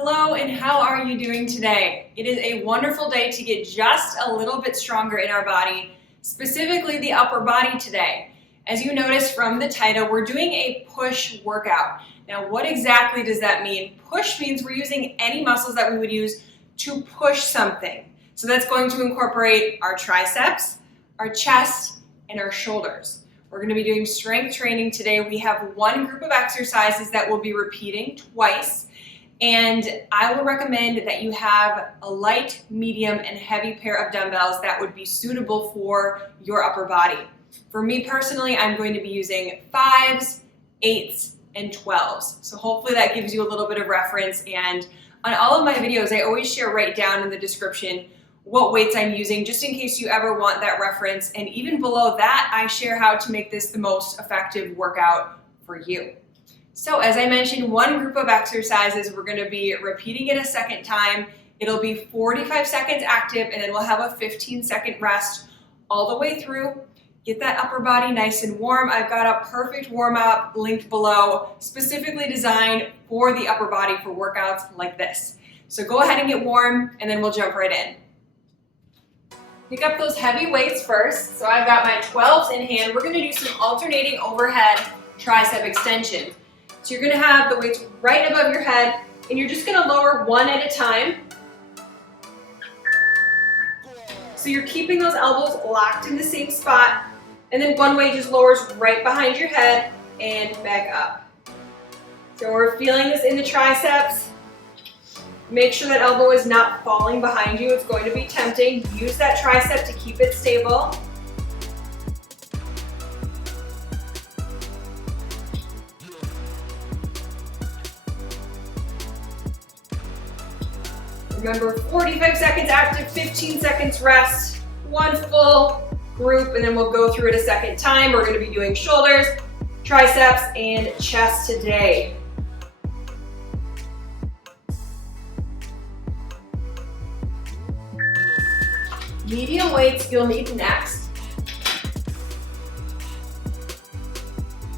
Hello, and how are you doing today? It is a wonderful day to get just a little bit stronger in our body, specifically the upper body today. As you notice from the title, we're doing a push workout. Now, what exactly does that mean? Push means we're using any muscles that we would use to push something. So that's going to incorporate our triceps, our chest, and our shoulders. We're going to be doing strength training today. We have one group of exercises that we'll be repeating twice. And I will recommend that you have a light, medium, and heavy pair of dumbbells that would be suitable for your upper body. For me personally, I'm going to be using 5s, 8s, and 12s. So hopefully that gives you a little bit of reference. And on all of my videos, I always share right down in the description what weights I'm using, just in case you ever want that reference. And even below that, I share how to make this the most effective workout for you. So as I mentioned, one group of exercises, we're going to be repeating it a second time. It'll be 45 seconds active, and then we'll have a 15-second rest all the way through. Get that upper body nice and warm. I've got a perfect warm-up linked below, specifically designed for the upper body for workouts like this. So go ahead and get warm, and then we'll jump right in. Pick up those heavy weights first. So I've got my 12s in hand. We're going to do some alternating overhead tricep extensions. So you're going to have the weights right above your head, and you're just going to lower one at a time. So you're keeping those elbows locked in the same spot, and then one weight just lowers right behind your head and back up. So we're feeling this in the triceps. Make sure that elbow is not falling behind you. It's going to be tempting. Use that tricep to keep it stable. Remember, 45 seconds active, 15 seconds rest, one full group, and then we'll go through it a second time. We're going to be doing shoulders, triceps, and chest today. Medium weights you'll need next.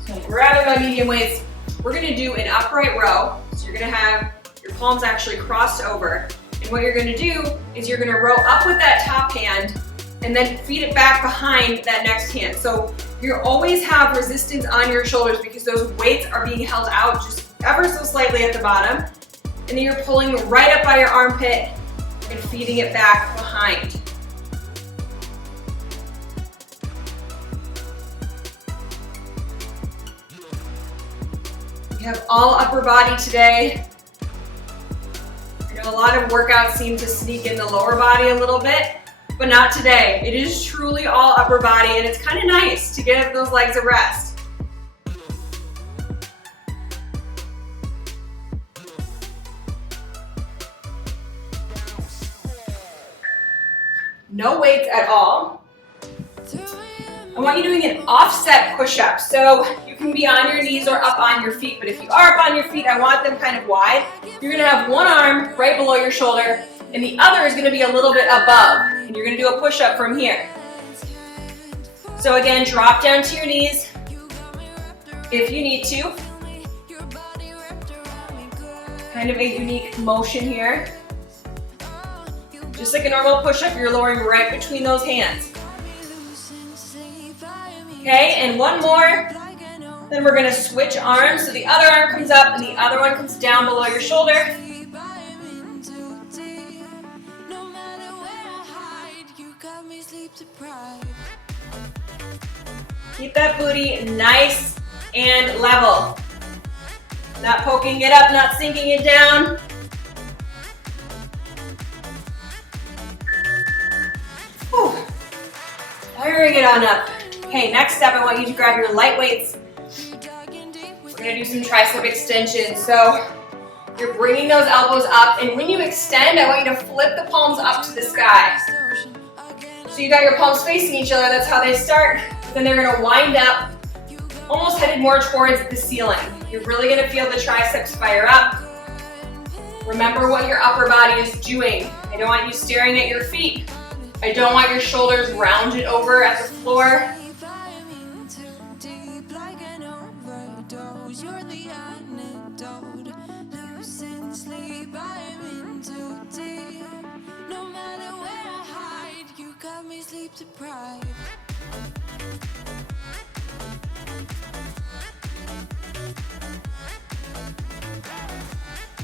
So grabbing my medium weights, we're going to do an upright row. So you're going to have your palms actually crossed over. And what you're going to do is you're going to row up with that top hand and then feed it back behind that next hand. So you always have resistance on your shoulders because those weights are being held out just ever so slightly at the bottom. And then you're pulling right up by your armpit and feeding it back behind. You have all upper body today. A lot of workouts seem to sneak in the lower body a little bit, but not today. It is truly all upper body, and it's kind of nice to give those legs a rest. No weights at all. I want you doing an offset push-up. So you can be on your knees or up on your feet, but if you are up on your feet, I want them kind of wide. You're gonna have one arm right below your shoulder, and the other is gonna be a little bit above, and you're gonna do a push-up from here. So again, drop down to your knees if you need to. Kind of a unique motion here. Just like a normal push-up, you're lowering right between those hands. Okay, and one more. Then we're gonna switch arms. So the other arm comes up and the other one comes down below your shoulder. Keep that booty nice and level. Not poking it up, not sinking it down. Whew. Firing it on up. Okay, next step, I want you to grab your light weights. We're gonna do some tricep extensions. So you're bringing those elbows up, and when you extend, I want you to flip the palms up to the sky. So you got your palms facing each other, that's how they start. Then they're gonna wind up, almost headed more towards the ceiling. You're really gonna feel the triceps fire up. Remember what your upper body is doing. I don't want you staring at your feet. I don't want your shoulders rounded over at the floor. You're the antidote. Losing sleep. sleep, I'm in too deep. No matter where I hide, you got me sleep deprived.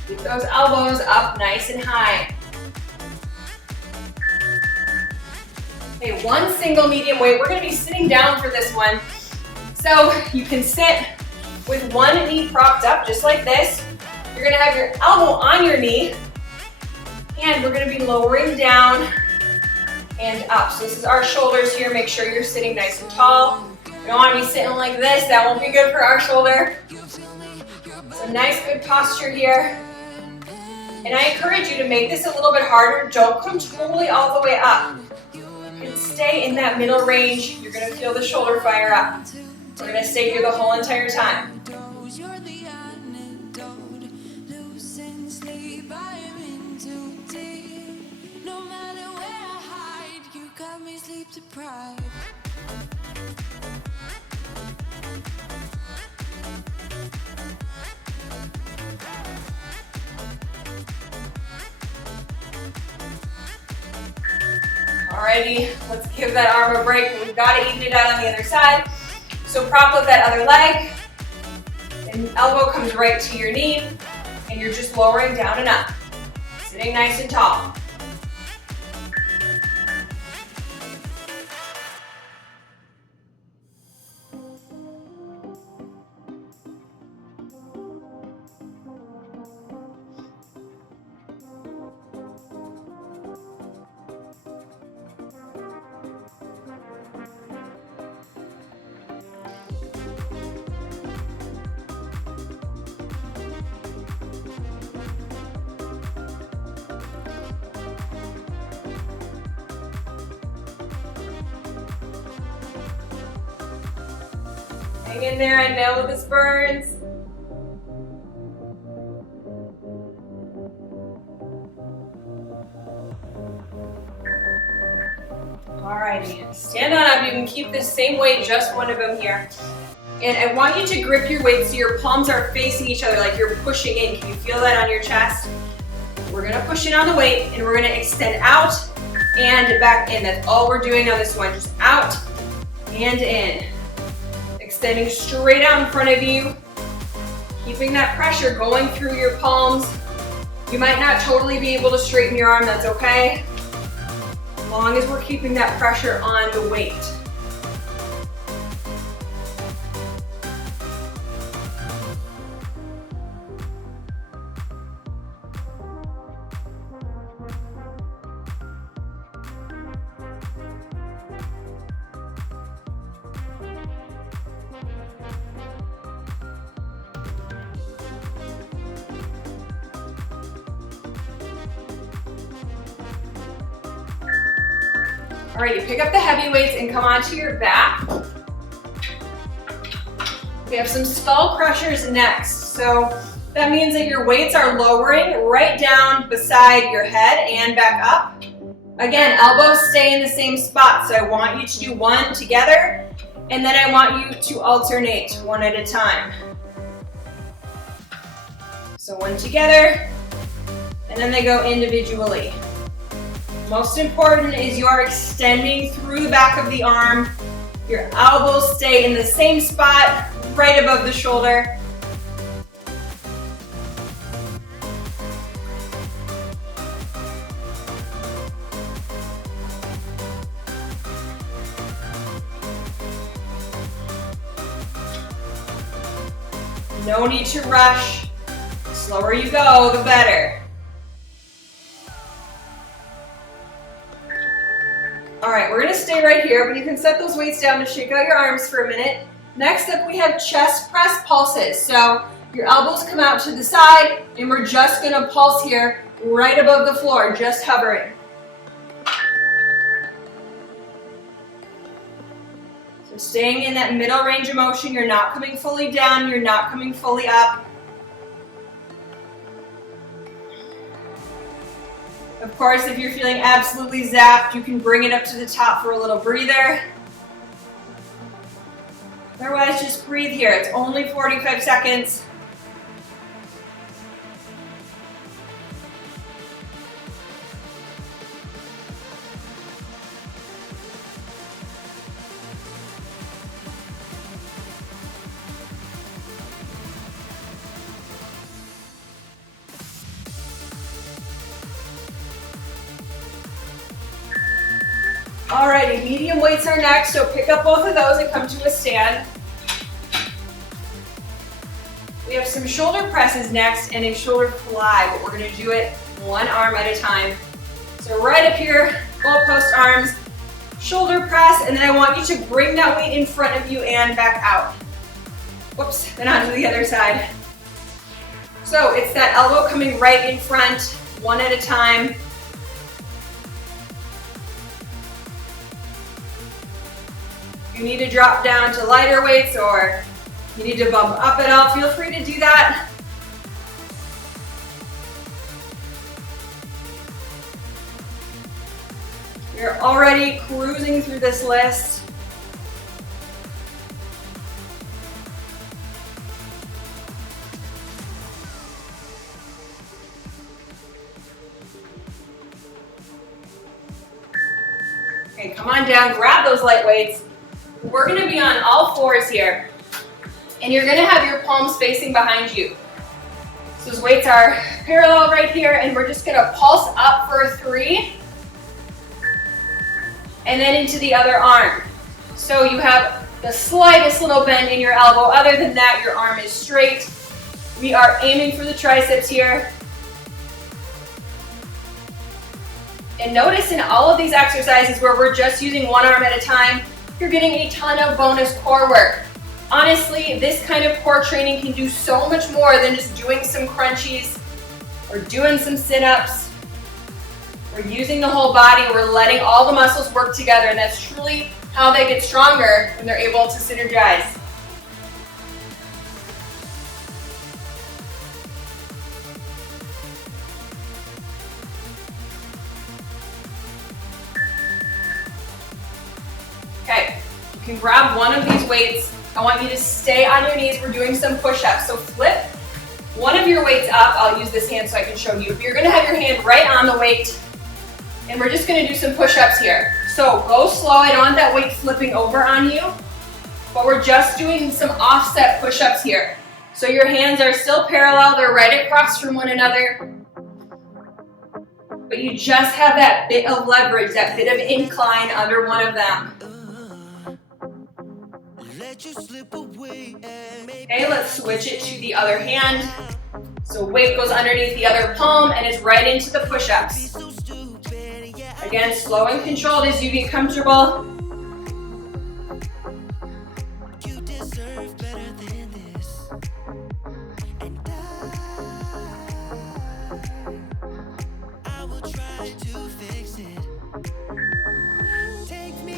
Keep those elbows up nice and high. Okay, one single medium weight. We're going to be sitting down for this one. So you can sit with one knee propped up just like this. You're going to have your elbow on your knee. And we're going to be lowering down and up. So this is our shoulders here. Make sure you're sitting nice and tall. You don't want to be sitting like this. That won't be good for our shoulder. So nice, good posture here. And I encourage you to make this a little bit harder. Don't come totally all the way up. And stay in that middle range. You're going to feel the shoulder fire up. We're going to stay here the whole entire time. Sleep deprived. Alrighty, let's give that arm a break. We've got to even it out on the other side. So prop up that other leg, and elbow comes right to your knee, and you're just lowering down and up. Sitting nice and tall. Hang in there, I know this burns. Alrighty, stand on up. You can keep the same weight, just one of them here. And I want you to grip your weight so your palms are facing each other like you're pushing in. Can you feel that on your chest? We're gonna push in on the weight and we're gonna extend out and back in. That's all we're doing on this one, just out and in. Extending straight out in front of you, keeping that pressure going through your palms. You might not totally be able to straighten your arm, that's okay. As long as we're keeping that pressure on the weight. Alrighty, pick up the heavy weights and come onto your back. We have some skull crushers next. So that means that your weights are lowering right down beside your head and back up. Again, elbows stay in the same spot. So I want you to do one together, and then I want you to alternate one at a time. So one together, and then they go individually. Most important is you are extending through the back of the arm. Your elbows stay in the same spot, right above the shoulder. No need to rush. The slower you go, the better. All right, we're gonna stay right here, but you can set those weights down to shake out your arms for a minute. Next up, we have chest press pulses. So your elbows come out to the side, and we're just gonna pulse here right above the floor, just hovering. So staying in that middle range of motion, you're not coming fully down, you're not coming fully up. Of course, if you're feeling absolutely zapped, you can bring it up to the top for a little breather. Otherwise, just breathe here. It's only 45 seconds. Alrighty, medium weights are next, so pick up both of those and come to a stand. We have some shoulder presses next and a shoulder fly, but we're gonna do it one arm at a time. So right up here, goalpost arms, shoulder press, and then I want you to bring that weight in front of you and back out. Whoops, then onto the other side. So it's that elbow coming right in front, one at a time. If you need to drop down to lighter weights or you need to bump up at all, feel free to do that. You're already cruising through this list. Okay, come on down, grab those light weights. We're gonna be on all fours here, and you're gonna have your palms facing behind you. So those weights are parallel right here, and we're just gonna pulse up for 3, and then into the other arm. So you have the slightest little bend in your elbow. Other than that, your arm is straight. We are aiming for the triceps here. And notice in all of these exercises where we're just using one arm at a time, you're getting a ton of bonus core work. Honestly, this kind of core training can do so much more than just doing some crunchies or doing some sit-ups. We're using the whole body, we're letting all the muscles work together, and that's truly how they get stronger when they're able to synergize. Okay, you can grab one of these weights. I want you to stay on your knees. We're doing some push-ups. So flip one of your weights up. I'll use this hand so I can show you. You're gonna have your hand right on the weight, and we're just gonna do some push-ups here. So go slow. I don't want that weight flipping over on you, but we're just doing some offset push-ups here. So your hands are still parallel. They're right across from one another, but you just have that bit of leverage, that bit of incline under one of them. Okay, let's switch it to the other hand. So weight goes underneath the other palm and it's right into the push-ups. Again, slow and controlled as you get comfortable.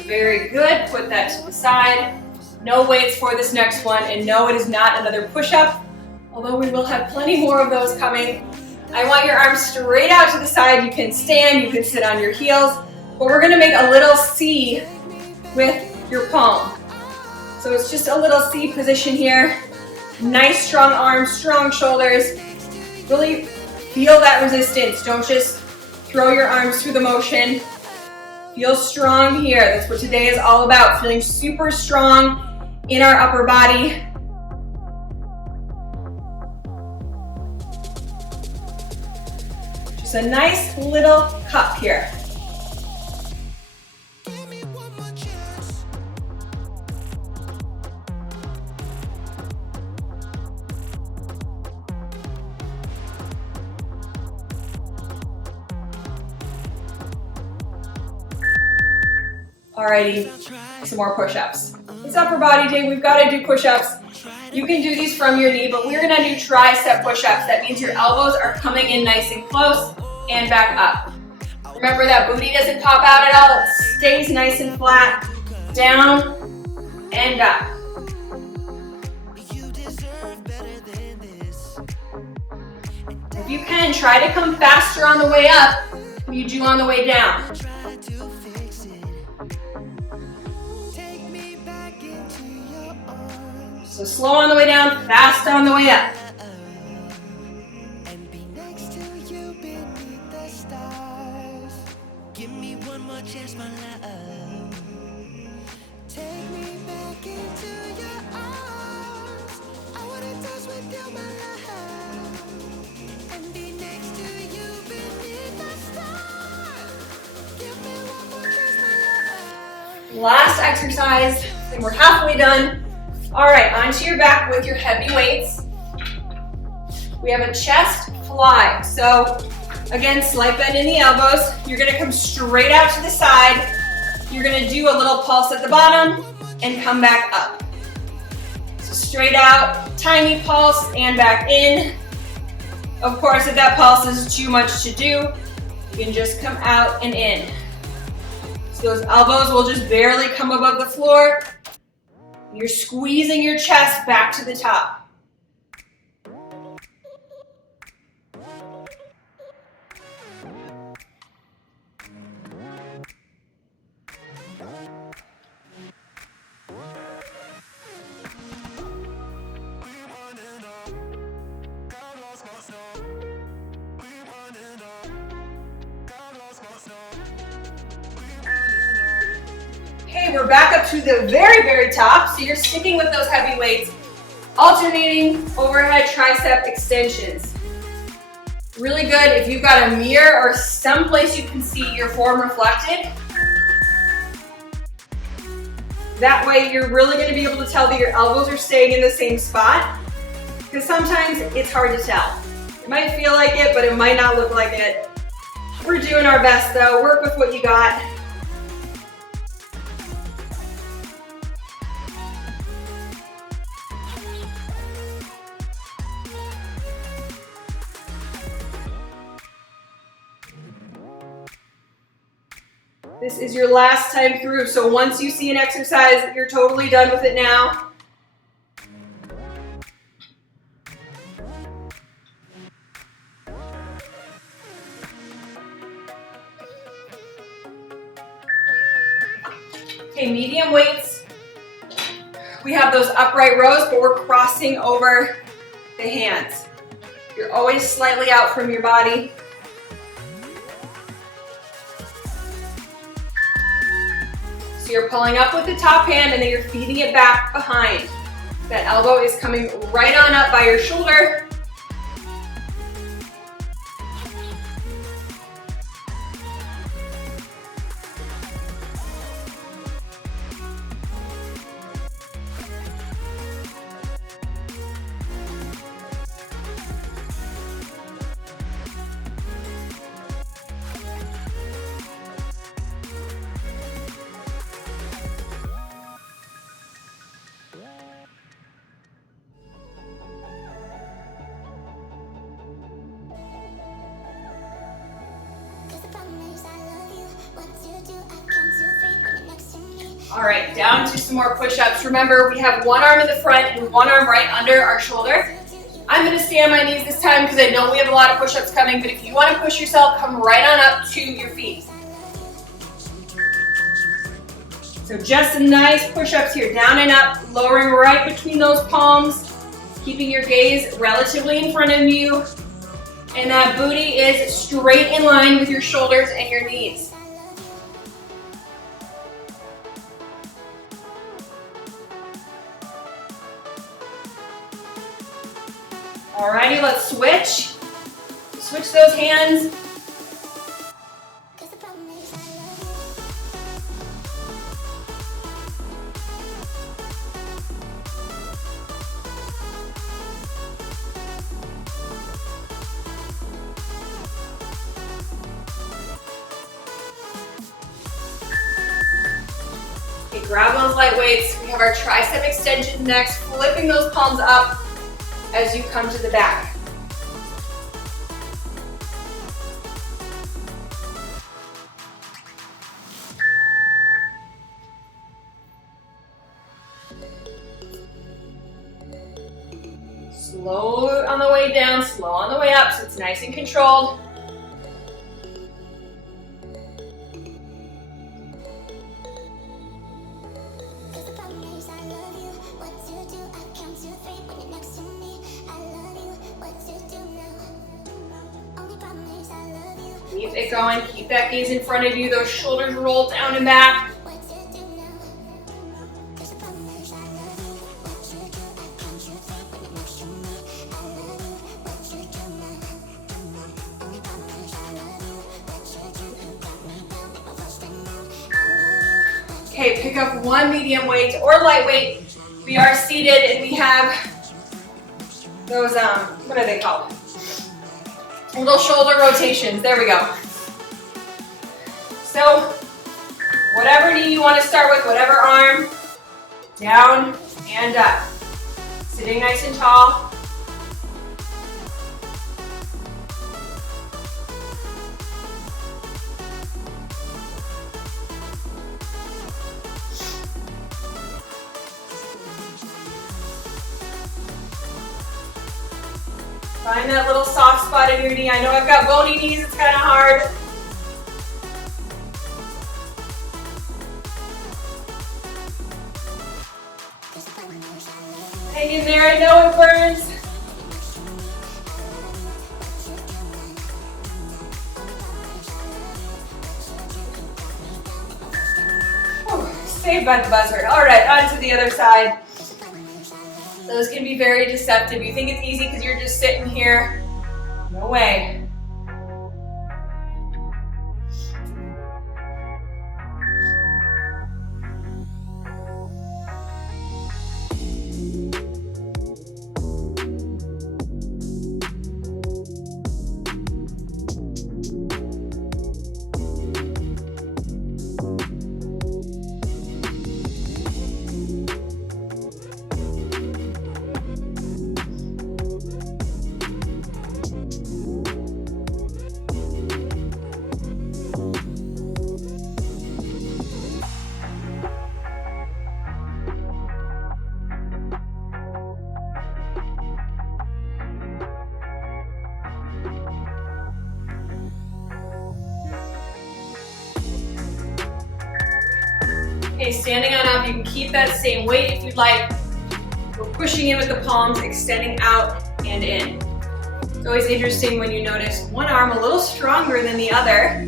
Very good, put that to the side. No weights for this next one, and no, it is not another push-up, although we will have plenty more of those coming. I want your arms straight out to the side. You can stand, you can sit on your heels, but we're gonna make a little C with your palm. So it's just a little C position here. Nice strong arms, strong shoulders. Really feel that resistance. Don't just throw your arms through the motion. Feel strong here. That's what today is all about, feeling super strong in our upper body. Just a nice little cup here. Alrighty, some more push-ups. It's upper body day, we've got to do push-ups. You can do these from your knee, but we're gonna do tricep push-ups. That means your elbows are coming in nice and close and back up. Remember that booty doesn't pop out at all, it stays nice and flat, down and up. If you can, try to come faster on the way up than you do on the way down. So slow on the way down, fast on the way up. exercise, and we're halfway done. All right, onto your back with your heavy weights. We have a chest fly. So again, slight bend in the elbows. You're gonna come straight out to the side. You're gonna do a little pulse at the bottom and come back up. So straight out, tiny pulse and back in. Of course, if that pulse is too much to do, you can just come out and in. So those elbows will just barely come above the floor. You're squeezing your chest back to the top. Okay, we're back up to the very, very top. So you're sticking with those heavy weights, alternating overhead tricep extensions. Really good if you've got a mirror or someplace you can see your form reflected. That way you're really going to be able to tell that your elbows are staying in the same spot, because sometimes it's hard to tell. It might feel like it, but it might not look like it. We're doing our best though. Work with what you got. This is your last time through, so once you see an exercise, you're totally done with it now. Okay, medium weights. We have those upright rows, but we're crossing over the hands. You're always slightly out from your body. So you're pulling up with the top hand and then you're feeding it back behind. That elbow is coming right on up by your shoulder. All right, down to some more push-ups. Remember, we have one arm in the front and one arm right under our shoulder. I'm gonna stay on my knees this time because I know we have a lot of push-ups coming, but if you wanna push yourself, come right on up to your feet. So just some nice push-ups here, down and up, lowering right between those palms, keeping your gaze relatively in front of you, and that booty is straight in line with your shoulders and your knees. Alrighty, let's switch. Switch those hands. Okay, grab those light weights. We have our tricep extensions next, flipping those palms up as you come to the back. Slow on the way down, slow on the way up, so it's nice and controlled. Keep it going, keep that gaze in front of you, those shoulders roll down and back. Okay, pick up one medium weight or lightweight. We are seated and we have those, what are they called? Little shoulder rotations. There we go. So, whatever knee you want to start with, whatever arm, down and up. Sitting nice and tall. Find that little soft spot in your knee. I know I've got bony knees, it's kind of hard. Hang in there, I know it burns. Whew, saved by the buzzer. All right, on to the other side. Those can be very deceptive. You think it's easy because you're just sitting here. No way. Okay, standing on up, you can keep that same weight if you'd like. We're pushing in with the palms, extending out and in. It's always interesting when you notice one arm a little stronger than the other.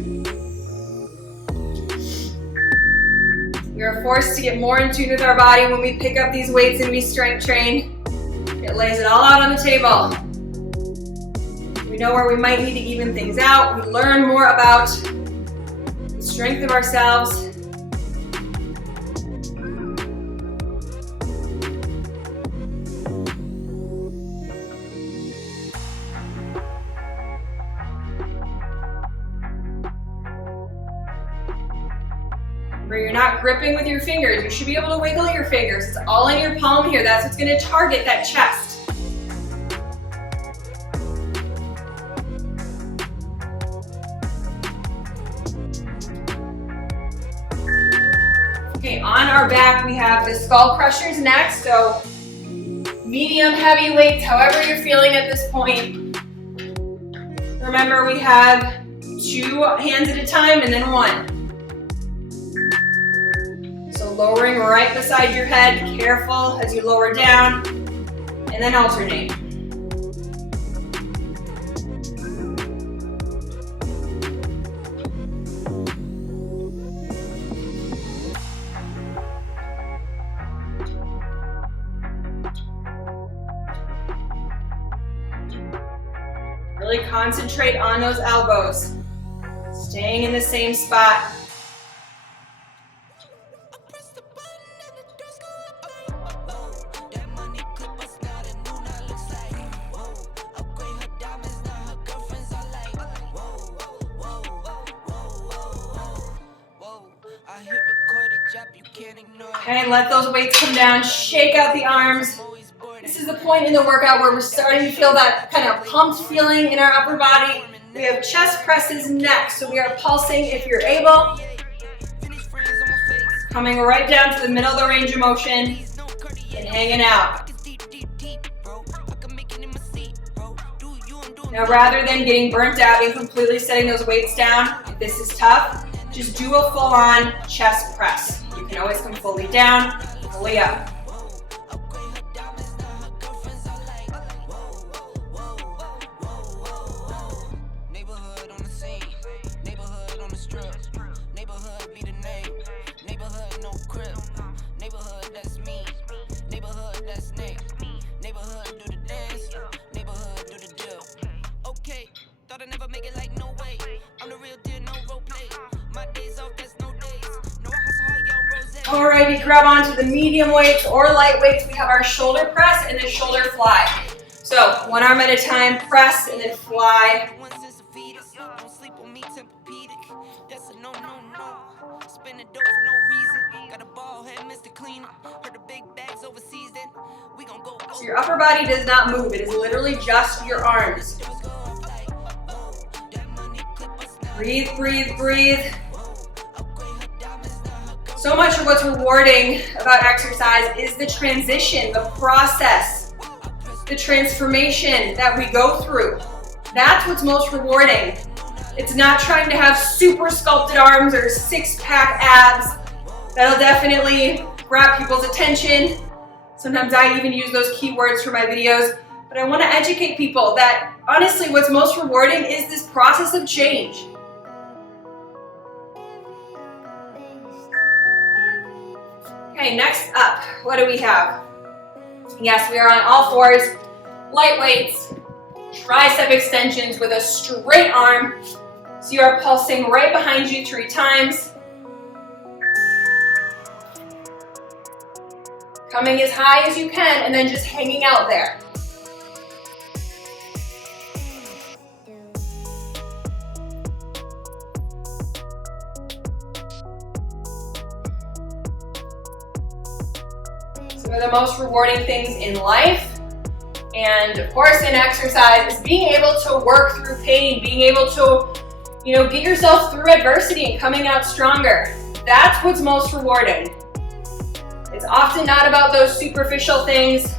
We are forced to get more in tune with our body when we pick up these weights and we strength train. It lays it all out on the table. We know where we might need to even things out. We learn more about the strength of ourselves. Where you're not gripping with your fingers. You should be able to wiggle your fingers. It's all in your palm here. That's what's going to target that chest. Okay, on our back we have the skull crushers next. So medium, heavy weights, however you're feeling at this point. Remember, we have 2 hands at a time and then 1. Lowering right beside your head, careful as you lower down, and then alternate. Really concentrate on those elbows, staying in the same spot. Okay, let those weights come down, shake out the arms. This is the point in the workout where we're starting to feel that kind of pumped feeling in our upper body. We have chest presses next, so we are pulsing if you're able. Coming right down to the middle of the range of motion and hanging out. Now rather than getting burnt out and completely setting those weights down, if this is tough, just do a full-on chest press. You can always come fully down, fully up. Alrighty, grab onto the medium weights or light weights. We have our shoulder press and then shoulder fly. So one arm at a time, press and then fly. So your upper body does not move. It is literally just your arms. Breathe, breathe, breathe. So much of what's rewarding about exercise is the transition, the process, the transformation that we go through. That's what's most rewarding. It's not trying to have super sculpted arms or six-pack abs. That'll definitely grab people's attention. Sometimes I even use those keywords for my videos, but I want to educate people that honestly what's most rewarding is this process of change. Okay, next up, what do we have? Yes, we are on all fours, light weights, tricep extensions with a straight arm. So you are pulsing right behind you 3 times. Coming as high as you can and then just hanging out there. Some of the most rewarding things in life and of course in exercise is being able to work through pain, being able to, get yourself through adversity and coming out stronger. That's what's most rewarding. It's often not about those superficial things.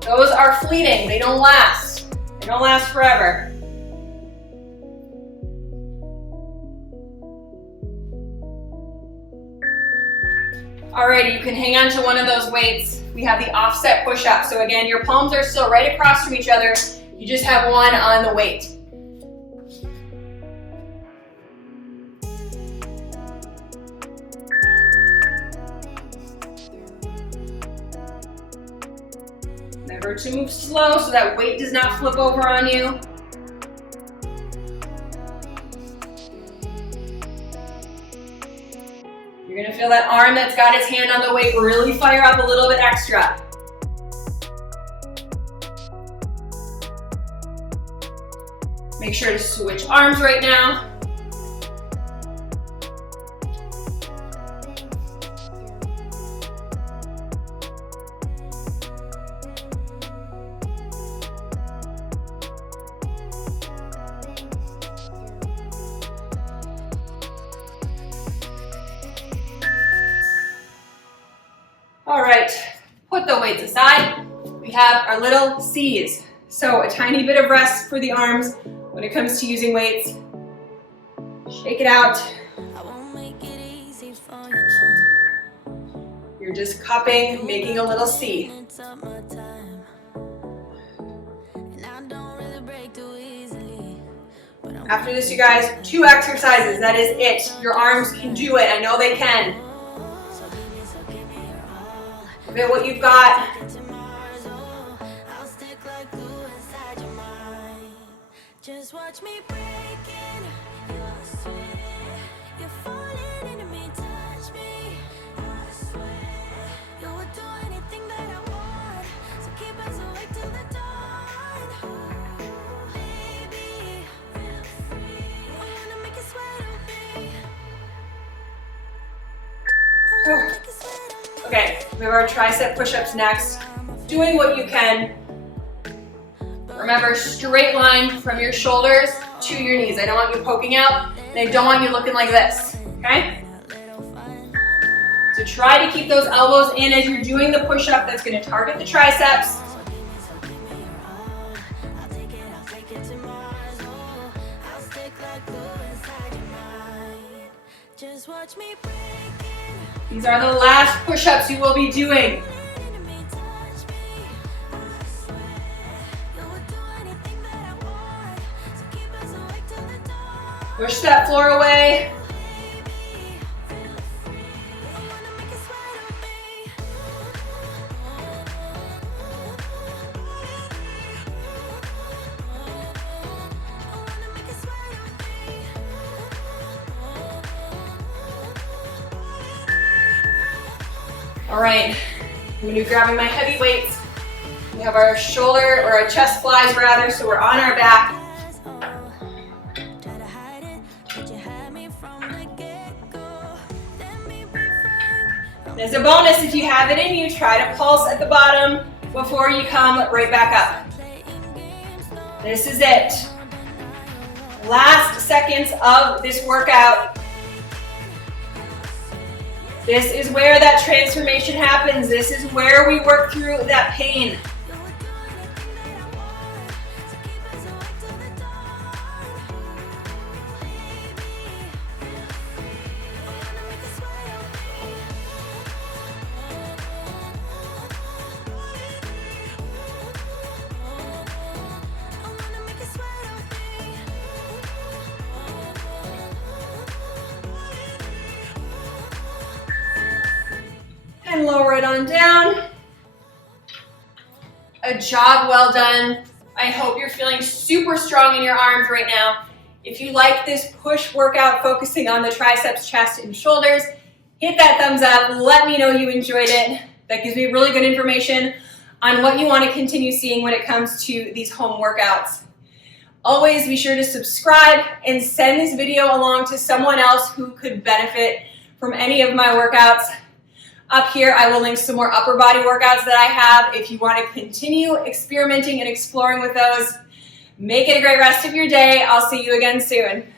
Those are fleeting. They don't last. They don't last forever. Alrighty, you can hang on to one of those weights. We have the offset push-up. So again, your palms are still right across from each other. You just have one on the weight. Remember to move slow so that weight does not flip over on you. You're going to feel that arm that's got its hand on the weight really fire up a little bit extra. Make sure to switch arms right now. All right, put the weights aside. We have our little C's. So a tiny bit of rest for the arms when it comes to using weights. Shake it out. You're just cupping, making a little C. After this, you guys, 2 exercises, that is it. Your arms can do it, I know they can. Look at what you've got. Just watch me breaking your sweat. You're falling into me, touch me. I swear you would do anything that I want. So keep us awake till the dawn. Baby, feel free. I wanna make you sweat on me. Okay, we have our tricep push-ups next. Doing what you can. Remember, straight line from your shoulders to your knees. I don't want you poking out, and I don't want you looking like this, okay? So try to keep those elbows in as you're doing the push-up. That's gonna target the triceps. These are the last push-ups you will be doing. Push that floor away. All right, I'm gonna be grabbing my heavy weights. We have our shoulder, or our chest flies rather, so we're on our back. As a bonus, if you have it in you, try to pulse at the bottom before you come right back up. This is it. Last seconds of this workout. This is where that transformation happens. This is where we work through that pain. And lower it on down. A job well done. I hope you're feeling super strong in your arms right now. If you like this push workout focusing on the triceps, chest, and shoulders, hit that thumbs up. Let me know you enjoyed it. That gives me really good information on what you want to continue seeing when it comes to these home workouts. Always be sure to subscribe and send this video along to someone else who could benefit from any of my workouts. Up here, I will link some more upper body workouts that I have if you want to continue experimenting and exploring with those. Make it a great rest of your day. I'll see you again soon.